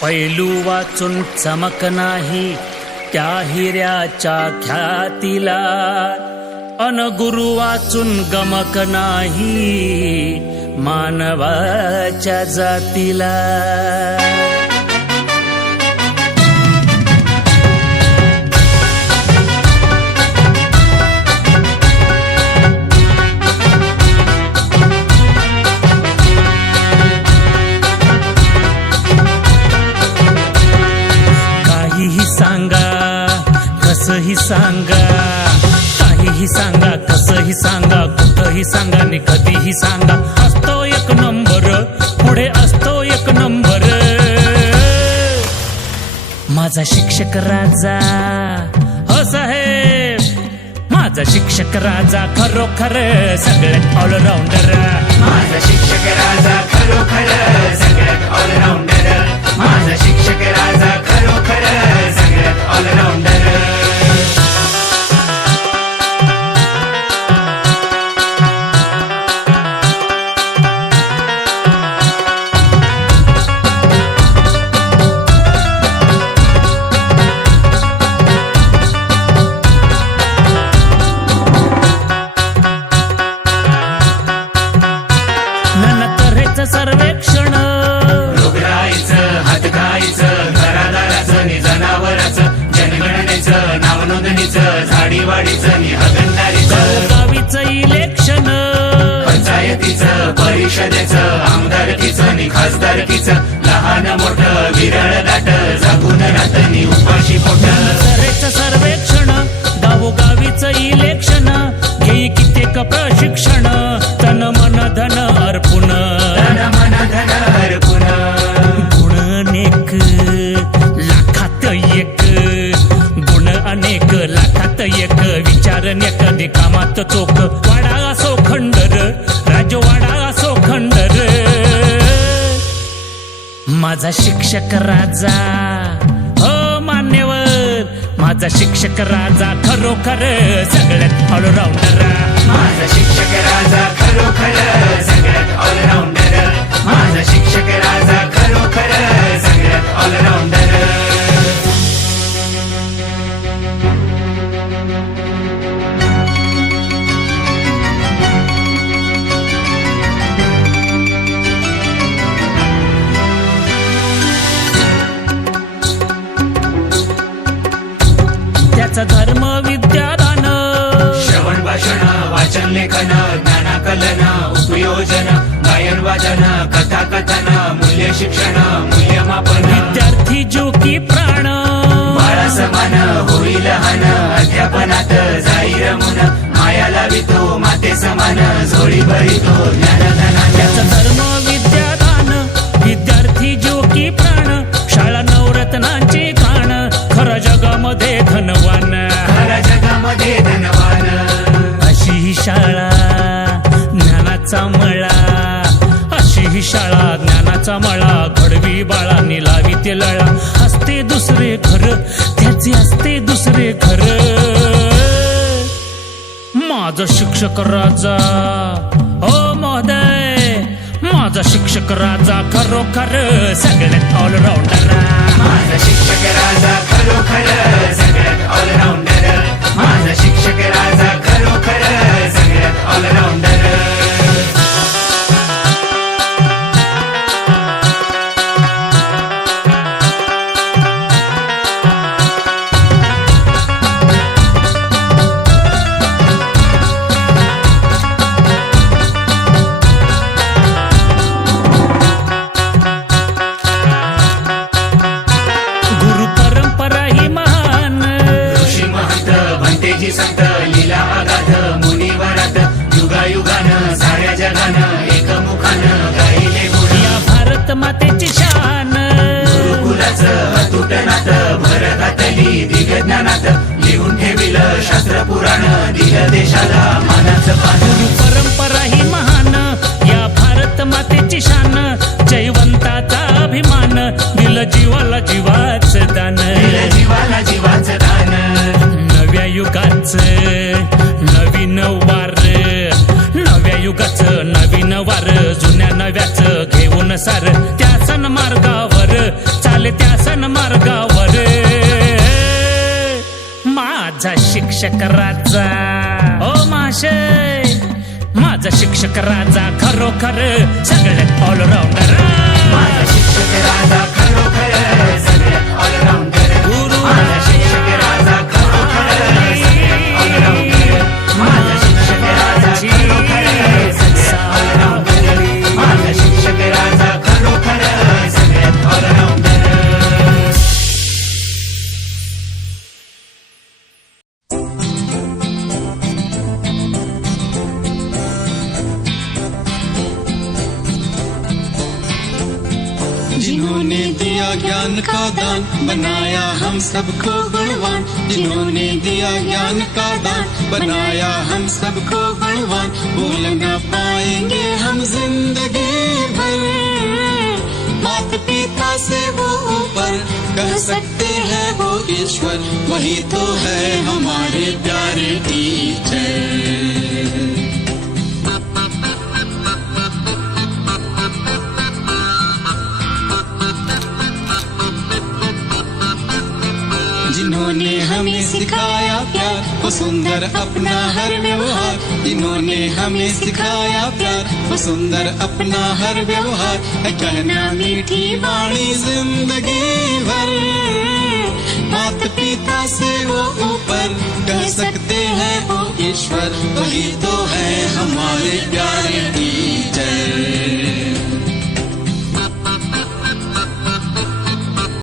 पैलू वाचून चमक नाही त्या हिऱ्याच्या ख्यातीला, अन गुरु वाचून गमक नाही मानवाच्या जातीला. कसंही सांगा, काहीही सांगा, कसंही सांगा, कुठंही सांगा नि कधीही सांगा, असतो एक नंबर, पुढे असतो एक नंबर. माझा शिक्षक राजा, हो साहेब, माझा शिक्षक राजा खरोखर सगळ्यात ऑलराऊंडर. माझा शिक्षक राजा खरोखर सगळ्यात ऑलराऊंडर. माझा शिक्षक राजा खरोखर सगळ्यात ऑलराऊंडर. सर्वेक्षण, रोगराईचं, हातगाईचं, घरादाराचं नि जनावराचं, जनगणनेचं, नावनोंदणीचं, झाडीवाडीचं नि हगणदारीचं, गावीचं इलेक्शन, पंचायतीचं, परिषदेचं, आमदारकीचं नि खासदारकीचं, लहान मोठं विरळ दाट, जागून रात नि उपाशी पोट. सरेचं सर्वेक्षण, गावोगावीचं इलेक्शन, घेई कित्येक प्रशिक्षण, तन मन धन अर्पुण, गुण अनेक लाखात एक, गुण अनेक लाखात एक, विचार नेक कामात चोख, वाडा असो खंडर, राजवाडा असो खंडर. माझा शिक्षक राजा, हो मान्यवर, माझा शिक्षक राजा खरोखर सगळ्यात ऑलराऊंडर. माझा शिक्षक राजा खरोखर सगळ्यात ऑलराऊंडर. माझा शिक्षक राजा खरोखर सगळ्यात ऑलराऊंडर. त्याचा धर्म विद्यादान, श्रवण भाषण, वाचन लेखन, ज्ञानाकलन, उपयोजन, गायन वादन, कथा कथन, मूल्य शिक्षण, मूल्यमापन. विद्यार्थी जो की प्राण, बाळा समान होईल लहान, अध्यापनात जाई रमून, माया लावितो माते समान, झोळी भरितो ज्ञानधनाच्या. त्याचा धर्म विद्यादान, विद्यार्थी जो की प्राण, शाळा नवरत्नांची खाण, खरं जगामध्ये धनवान, खऱ्या जगामध्ये धनवान. अशी ही शाळा ज्ञानाचा मळा, अशी ही शाळा ज्ञानाचा मळा, घडवी बाळांनी लावी ते लळा, असते दुसरे घर, त्याचे असते दुसरे घर. माझा शिक्षक राजा, हो महोदय, माझा शिक्षक राजा खरोखर सगळ्यात ऑलराऊंडर. माझा शिक्षक राजा खरोखर सगळ्यात ऑलराऊंडर. माझा शिक्षक राजा खरोखर सगळ्यात ऑलराऊंडर. संत लीला अगाध मुनिवरात, युगायुगान साऱ्या जगानं एकमुखानं गायले गुण. या भारत मातेची शान, गुरुकुलाचं अतूट नातं, भर घातली दिव्य ज्ञानात, लिहून ठेविलं शास्त्र पुराण, दिलं देशाला मानाचं पान. परंपरा ही महान, या भारत मातेची शान, जयवंताचा अभिमान, दिलं जीवाला जीवाचं दान, दिलं जीवाला जीवाचं दान. नव्या युगाचं नवीन वार, नव्या युगाचं नवीन वार, जुन्या नव्याचं घेऊन सार, त्या सन्मार्गावर चाले शिक्षक राजा ओ माशय माझा शिक्षक राजा खरोखर सगळ्यात ऑलराऊंडर माझा शिक्षक राजा खरोखर सगळ्यात ऑलराऊंडर गुरु माझा शिक्षक राजा खरोखर सगळ्यात ऑलराऊंडर माझा शिक्षक राजा खरोखर सगळ्यात ऑलराऊंडर माझा शिक्षक राजा खरोखर सगळ्यात ऑलराऊंडर जिन्होंने दिया ज्ञान का दान बनाया हम सबको गुणवान जिन्होंने दिया ज्ञान का दान बनाया हम सबको गुणवान भूल न पाएंगे हम जिंदगी भर माता पिता से वो ऊपर कह सकते हैं वो ईश्वर वही तो है हमारे प्यारे टीचर जिन्होंने हमें सिखाया प्यार वो सुंदर अपना हर व्यवहार जिन्होंने हमें सिखाया प्यार वो सुंदर अपना हर व्यवहार है कहना मीठी वाणी जिंदगी भर माता पिता से वो ऊपर कह सकते हैं वो ईश्वर वही तो है हमारे प्यारे